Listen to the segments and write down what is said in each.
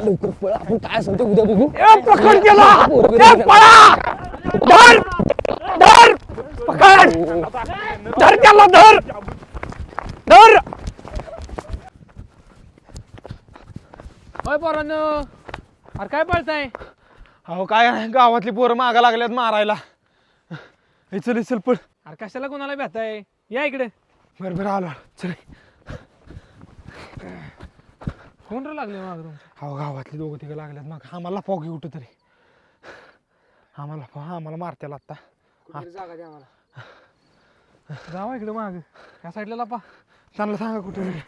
लवकर पळ. आपण काय असेल ते उद्या बघू. ए, पकड त्याला. ए, पळा. धर. धर. पकड. धर त्याला धर. धर. होय पोरांनो. अरे काय पळताय? अहो काय गावातली पोरं मागा लागल्यात मारायला. हे चल हे चल पळ. अरे कशाला कोणाला भेटाय? या इकडे. बरं बरं आलो. चल. कोण रे लागले माग अहो गावातली दोघं तिघं लागल्यात मग. आम्हाला फोग कुठं तरी आम्हाला फो आम्हाला मारत्याला आत्ता. जावा इकडे माग. या साईडला लपा त्यांना सांगा कुठं तरी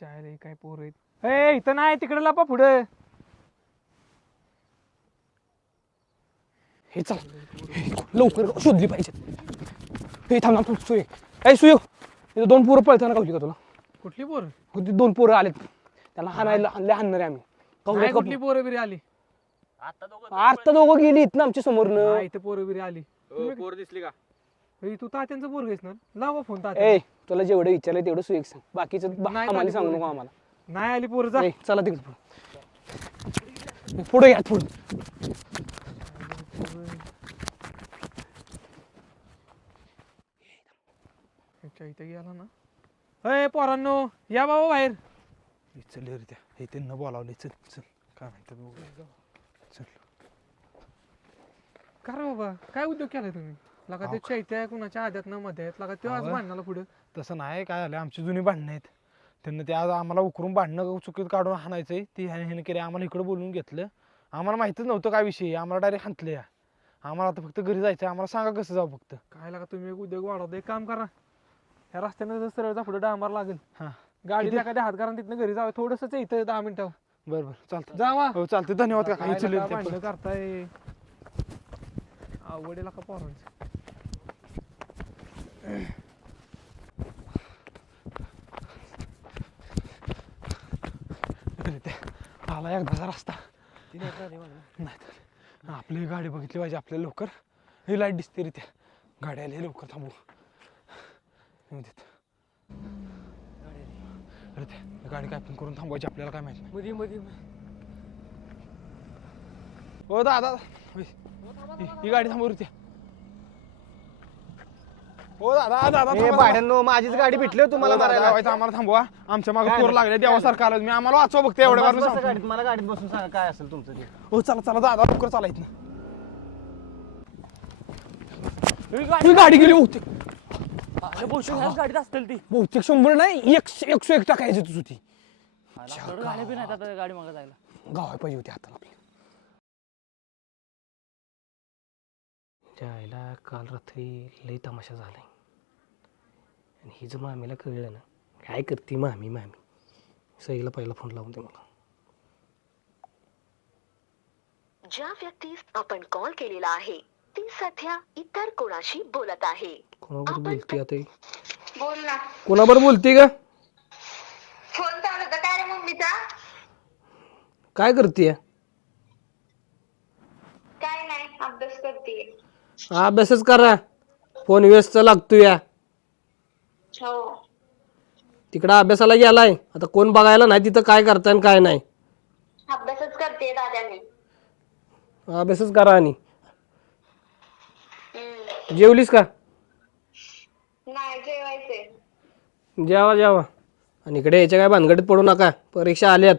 जायला काय पोर आहेत. ए इथं नाही तिकडे लपा पुढे. हे चल. हे, लवकर शोधली पाहिजे हे थांब थांब सुय. ए सुयो. इथं दोन पोरं पळताना कावली का तुला? कुठली पोर? हो, ते दोन पोरं आलेत. त्याला हाणायला आणले हाणणार आहे आम्ही नाही कवले कुठली पोरं बिरी आली? आता दोघं गेली इथनं आमच्या समोरनं. नाही इथं पोरं बिरी आली. पोर दिसली का? तू तात्यांचं पोर घेस ना? लावा फोन तात्या ए तुला जेवढं विचारलं तेवढं सुयोग सांग. बाकीचं बा- नाही आम्हाला सांगू. नको आम्हाला. नाही आली पोरं जा. ए, चला तिकडे पुढे. पुढे घ्या पुढे. अच्छा, इथं गेला ना. ए पोरांनो या बाबा बाहेर. हे चल रे त्या हे त्यांना बोलावले चल चल. काय म्हणतात बघू. चल. का रे बाबा काय उद्योग केलाय तुम्ही? लगा ते चैत्या कुणाच्या आद्यात न मध्ये आहेत लगा ते आज अहो. भांडणाला पुढे. तसं नाही काय झालं आमची जुनी भांडणं आहेत. त्यांना ते आज आम्हाला उकरून भांडणं चुकीत काढून हाणायचंय ती ह्याने ह्याने केले आम्हाला इकडे बोलून घेतलं. आम्हाला माहितच नव्हतं काय विषय आहे. आम्हाला डायरेक्ट हांतले या आम्हाला आता फक्त घरी जायचं आम्हाला सांगा कसं जाऊ फक्त. काय लागा तुम्ही एक उद्योग वाढवता एक काम करा. ह्या रस्त्यानं जर सरळ पुढे डांबार लागेल. हां. गाडीला एखाद्या हात करा तिथनं घरी जावं. थोडंसंच इथं दहा मिनिटं. बरं बरं. चालतं जावा. हो चालतं धन्यवाद का काही काय भांडणं करताय? आवडेला का पोरांचं? आला एकदाचा रस्ता. नाही तर आपली गाडी बघितली पाहिजे आपल्याला लवकर. ही लाइट दिसते रे त्या. गाडी आली लवकर थांबू. देत. अरे ते गाडी काय पण करून थांबवायची आपल्याला काय माहीत नाही मध्ये मध्ये हो दादा. ही- ही गाडी थांबव त्या हो दादा दादा. भाड्यांनो माझीच गाडी भेटली हो तुम्हाला मारायला व्हायचं आम्हाला थांबवा आमच्या मागे काय पोर नाही. लागले देवासारखं आलं मी आम्हाला वाचवा बघते एवढ्या बस- वेळानं बस सांगतो. गाडीत मला गाडीत बसून सांगा काय असेल तुमचं ते हो चला चला दादा लवकर चाला इथनं ही गाडी गेली बहुतेक गाडीत असतील ती बहुतेक शंभर नाही एकशे एकशे एक टाकायची तुझ होती गाडी बी नाही आता गाडी मागे जायला गावाय पाहिजे होती हाताला आपल्या जायला काल रात्री लई तमाशा झालाय आणि ही जर मामीला कळलं ना काय करते मामी मामी सईला पहिला फोन लावून दे मला ज्या व्यक्तीस आपण कॉल केलेला आहे ती सध्या इतर कोणाशी बोलत आहे. कोणाबरोबर बोलते आता ही? बोल ना. कोणाबरोबर बोलते का फोन चालू होता. काय रे मम्मीचा? काय करते काय नाही अभ्यास करते अभ्यासच करा. फोन व्यस्त लागतो या हो. तिकडं अभ्यासाला गेलाय. आता कोण बघायला नाही तिथं काय करताय आणि काय नाही. अभ्यासच करते दादाने अभ्यासच करा आणि. जेवलीस का? नाही जेवायचंय. जेवा जेवा. आणि इकडे याच्या काय भानगडीत पडू नका. परीक्षा आल्यात.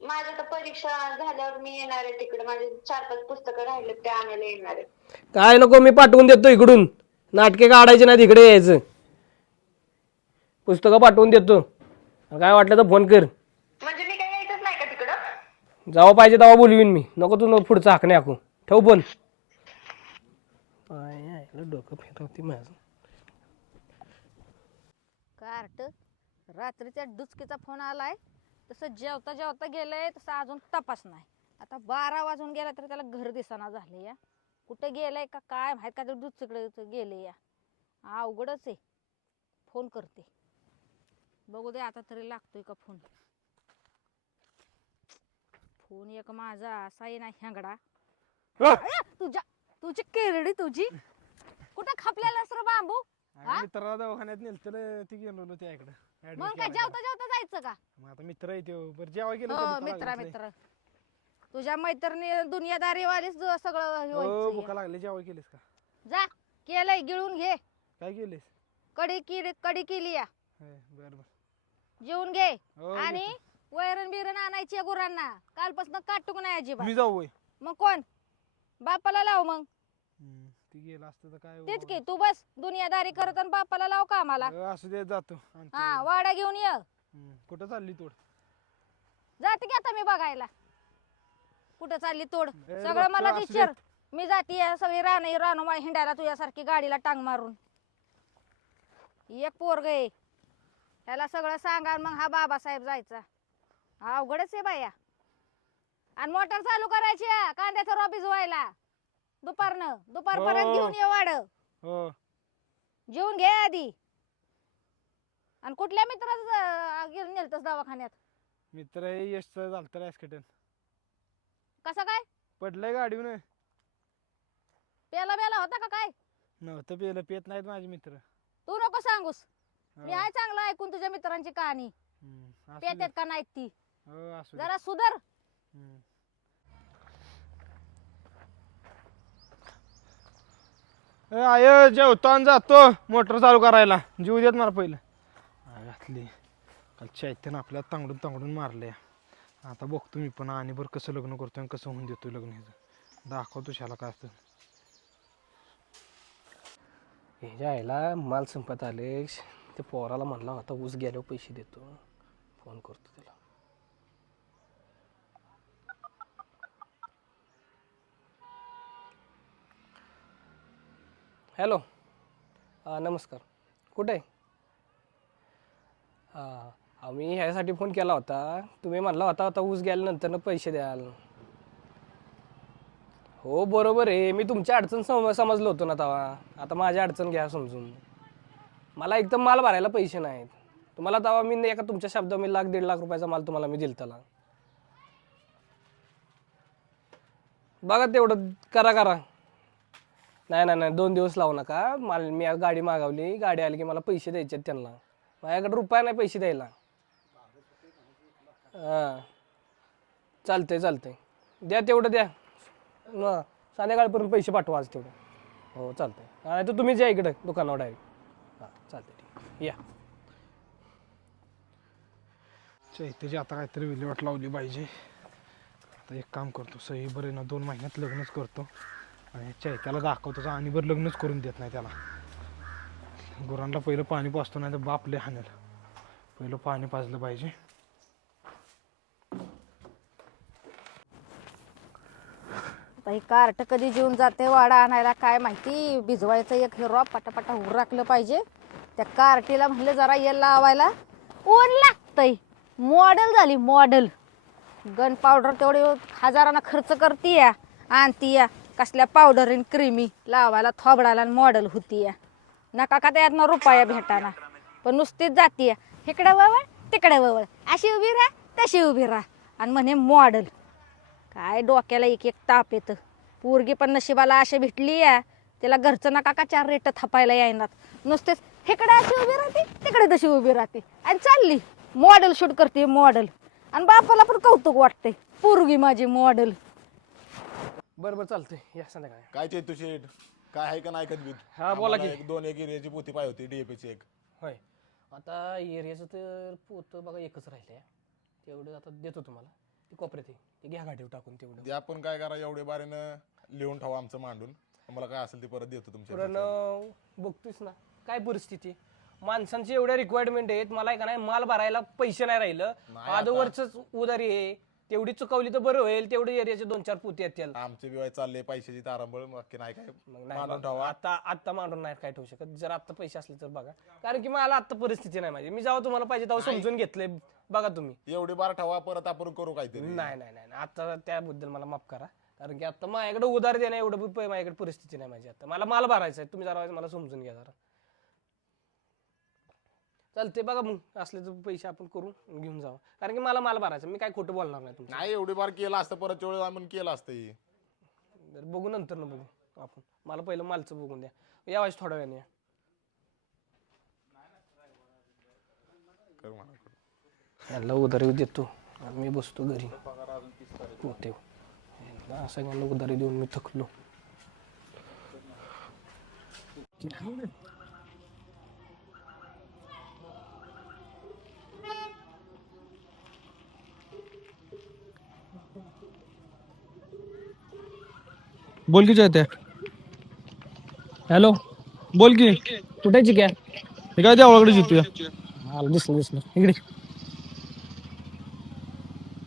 माझ्या तर परीक्षा झाल्यावर मी येणार आहे तिकडे. माझे चार पाच पुस्तकं राहिले ते आणायला येणार आहे. काय नको मी पाठवून देतो इकडून. नाटके काढायचे नाहीत इकडे यायचं. पुस्तकं पाठवून देतो. काय वाटलं तर फोन कर. म्हणजे मी काय यायचंच नाही का तिकडं? जावं पाहिजे तेव्हा बोलवीन मी. नको तू नको पुढचं हाकणे हाकू. ठेव पण यायला डोकं फिरवते माझं. कार्ट रात्रीच्या डुचकीचा फोन आलाय. तसं जेवता जेवता गेलंय तसं अजून तपास नाही. आता बारा वाजून गेला तर त्याला घर दिसाना झाले या. कुठे गेलंय का काय माहीत का दुसरीकडे गेले या. अवघडच आहे. फोन करते. बघू दे आता तरी लागतोय का फोन. फोन एक माझा असा आहे ना तुझ्या तुझी केरडी तुझी. कुठे खपलेलास रे बांबू? हा? मित्राला दवाखान्यात नेलं तर ती गेलो त्याकडे मग काय जेवता जेवता जायचं का? मग आता मित्र आहे तो. बरं जेव्हा गेलो हो मित्रा मित्र. तुझ्या मैत्रिणी दुनियादारी वालीच दु- सगळं हे हो व्हायचं भुका हे. लागले. जेव्हा केलीस का? जा केलंय गिळून घे. काय केलीस? कडी केली कडी केली या. होय, बरं बरं. जेवून घे. हो, आणि. वैरण बिरण आणायची आहे गुरांना. कालपासून काटूक नाही अजिबात. मी जाऊ होय. मग कोण? बापाला लाव मग. ती गेला असतं तर काय तेच की तू बस दुनियादारी करत आणि बापाला लाव कामाला. हो, असू दे जातो. आणतो. हा वाडा घेऊन ये. हम्म, कुठं चालली तोड? जाते की आता मी बघायला. कुठं चालली तोड? ए, सगळं बघतो, मला असू. विचार. मी जाते सगळी रान रानो हिंडायला तुझ्यासारखी गाडीला टांग मारून. एक पोरग आहे. त्याला सगळं सांगा आणि मग हा बाबासाहेब जायचा. हा अवघडच आहे बाया. आणि मोटर चालू करायची हा, कांद्याचं रॉबी व्हायला दुपारनं. दुपारपर्यंत हो. घेऊन ये वाड. हो. जेवून घे आधी. आणि कुठल्या मित्राचं घेऊन नेलतस दवाखान्यात? मित्र यशचं झालं ऍक्सिडेंट कसं काय? पडलंय गाडीवर पेला बेला होता का काय? नव्हतं पेलं पेत नाहीत माझे मित्र. तू नको सांगूस. मी हो. आहे चांगलं ऐकून तुझ्या मित्रांची कहाणी. हम्म, असू दे. पेत्यात का नाहीत ती? हो असू दे. जरा सुधर. हम्म. आय जेवतो आणि जातो. मोटर चालू करायला. जीव देत मला पहिलं. आय, घातली. काल चैत्यानं आपल्याला तांगडून तांगडून मारले आता बघतो मी पण आणि बरं कसं लग्न करतो आणि कसं होऊन देतो लग्न ह्याचं दाखवतो शाला काय असतं. ह्याच्या आईला माल संपत आले ते पोराला म्हणला आता ऊस गेल्यावर पैसे देतो. फोन करतो त्याला. हॅलो हां नमस्कार. कुठे? आहे हां आम्ही ह्यासाठी फोन केला होता. तुम्ही म्हणला होता आता ऊस गेल्यानंतर पैसे द्याल. हो बरोबर आहे. मी तुमच्या अडचण सम समजलो होतो ना तवा आता माझी अडचण घ्या समजून. मला एकदम माल भरायला पैसे नाहीत. तुम्हाला तवा मी एका तुमच्या शब्द मी लाख दीड लाख रुपयाचा माल तुम्हाला मी दिल त्याला बघा तेवढं करा करा. नाही नाही नाही दोन दिवस लावू नका. मला मी आज गाडी मागवली. गाडी आली की मला पैसे द्यायचे आहेत त्यांना. माझ्याकडे रुपया नाही पैसे द्यायला. हां. चालतंय चालतंय. द्या तेवढं द्या. न संध्याकाळपर्यंत पैसे पाठवा आज तेवढं. हो चालतंय. नाही तर तुम्हीच या इकडं दुकानावर डायरेक्ट हां चालतंय ठीक या. चैत्याची आता काहीतरी विल्हेवाट लावली पाहिजे. आता एक काम करतो. सही बरे ना दोन महिन्यात लग्नच करतो. आणि चैत्याला दाखवतो आणि बरं लग्नच करून देत नाही त्याला. गुरांना पहिलं पाणी पाजतो नाही तर बापले हाणेल. पहिलं पाणी पाजलं पाहिजे. ताई ही कार्ट कधी जेवून जाते वाडा आणायला काय माहिती? भिजवायचं एक हिरो पटापटा उरकलं पाहिजे. त्या कार्टीला म्हणलं जरा येल लावायला. ऊन लागतंय. मॉडेल झाली मॉडेल. गन पावडर तेवढी हजारांना खर्च करते या आणती या कसल्या पावडर आणि क्रीमी लावायला थोबडाला मॉडेल होती या नका का त्यातनं रुपया भेटाना. पण नुसतीच जातीय. इकडे वळ तिकडे वळ अशी उभी राहा तशी उभी राहा. आणि म्हणे मॉडेल काय डोक्याला एक एक ताप येतं. पोरगी पण नशिबाला अशी भेटली या तिला घरचं नका का चार रेट थापायला येणार. नुसतेच इकडे अशी उभी राहते तिकडे तशी उभी राहते. आणि चालली. मॉडेल शूट करते मॉडेल आणि बापाला पण कौतुक वाटते पोरगी माझी मॉडेल बरं बरं चालतंय. या संध्याकाळी. काय चेतू शेठ? काय आहे का नाही ऐकत बीत? हा, बोला की. आम्हाला एक दोन एक एरियाची पोती पाहिजे होती डीएपीची एक. होय. आता एरियाचं तर पोतं बघा एकच राहिलं आहे तेवढं आता देतो तुम्हाला. ते कोपऱ्यात आहे. ते घ्या गाडीवर टाकून तेवढं. ते आपण काय करा एवढे बारीनं लिहून ठेवा आमचं मांडून. आम्हाला काय असेल ते परत देतो तुमच्या ह्याच्यावर. बघतोयस ना. काय परिस्थिती? माणसांची एवढ्या रिक्वायरमेंट आहेत. मला आहे का नाही माल भरायला पैसे नाही राहिलं. नाही आता. आदवरच उदारी आहे. तेवढी चुकवली तर बरं होईल तेवढी एरियाचे दोन चार पोती त्याला. आमचे बिवाय चालले पैशाची तारांबळ बाकी नाही काय. मग नाही आता आता मांडून नाही काय ठेवू शकत. जर आता पैसे असले तर बघा. कारण की मला आता परिस्थिती नाही माझी मी जेव्हा तुम्हाला पाहिजे तेव्हा समजून घेतलंय. बघा तुम्ही. एवढी बार ठेवा परत आपण करू काहीतरी. नाही नाही नाही नाही. आता त्याबद्दल मला माफ करा. कारण की आता माझ्याकडे उधार देणं एवढं बी प- माझ्याकडे परिस्थिती नाही माझी आता. मला माल भरायचा आहे. तुम्ही जरा मला समजून घ्या जरा. चालते बघा मग. असले तर पैसे आपण करून घेऊन जावं. कारण की मला माल भरायचं मी काय खोटं बोलणार नाही तुम्ही नाही एवढी बार केलं असतं परत वेळेस आम्ही केलं असतं हे. बघू नंतर ना बघू आपण. मला पहिलं मालचं बघून द्या. यावाज थोड्या वेळाने. या यांना उधारी देतो. मी बसतो घरी. सगळ्यांना उधारी देऊन मी थकलो. बोल की जयत्या हॅलो बोल की. कुठे चिक्या हे काय देवळाकडे जितूया. आलं दिसलं दिसलं. इकडे.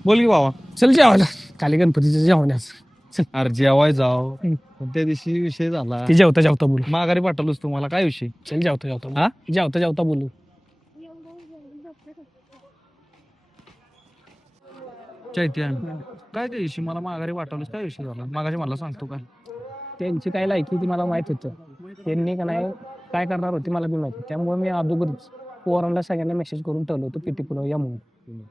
बोल की बाबा चल जेवायला. काली गणपतीचं जेवण्याचं चल. अरे जेवाय जाव. पण त्या दिवशी विषय झाला. ते जेवता जेवता बोलू. माघारी पाठवलोस तुम्हाला. काय विषय? चल जेवता जेवता हा? जेवता जेवता बोलू. चैत्या काय त्या दिवशी मला माघारी पाठवलोस काय विषय झाला? मागाशी मला सांगतो काय त्यांची काय लायकी ती मला माहीत होतं. त्यांनी का नाही काय करणार होती मला बी माहिती. त्यामुळे मी अगोदरच पोरांना सगळ्यांना मेसेज करून ठेवलं होतं पिटी पुलाव या म्हणून.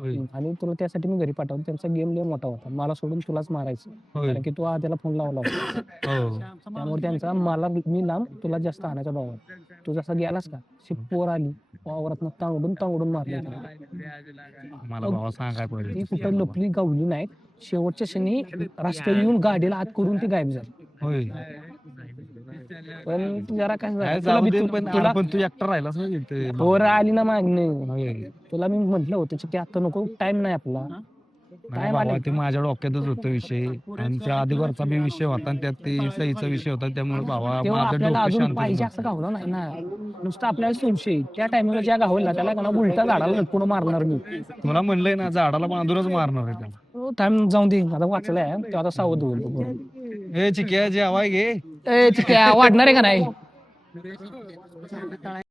होय. आणि तुला त्यासाठी मी घरी पाठवलं त्यांचा गेम लय मोठा होता. मला सोडून तुलाच मारायचं. होय. कारण की तू त्याला फोन लावला होता. हो. त्यामुळे त्यांचा मला मी लांब तुला जास्त आणायचा भाव. तू जसा गेलास का शी पोर आली वावरात तांगडून तांगडून मारले मला सांगाय ती कुठं लपली गावली नाही शेवटच्या क्षणी रस्त्यावर येऊन गाडीला आत करून ती गायब झाली. होय. पण जरा काय झालं, तुला तू- पण तुला पण तू एकटा राहिलास ना तिथे पोरं आली ना मागणे होय. तुला मी म्हंटल होतं की आता नको टाइम नाही आपला. नाही बाबा? ते माझ्या डोक्यातच होतं विषय. आणि त्या आधीवरचा बी विषय होता आणि त्यात ते सहीचा विषय होता त्यामुळे बाबा तेव्हा माझं आपल्याला डोकं अजून शांत पाहिजे असं गावलं नाही ना. नुसतं आपल्याला संशय. त्या टायमिंगला ज्या गावला त्याला का ना उलटा झाडाला लटकून मारणार मी. तुला म्हणलंय ना झाडाला बांधूनच मारणार आहे त्याला. टाइम जाऊन दे. आता वाचलाय तो आता सावध होईल. ए चिक्या जेवाय घे. ए, आहे, वाढणार आहे का नाही?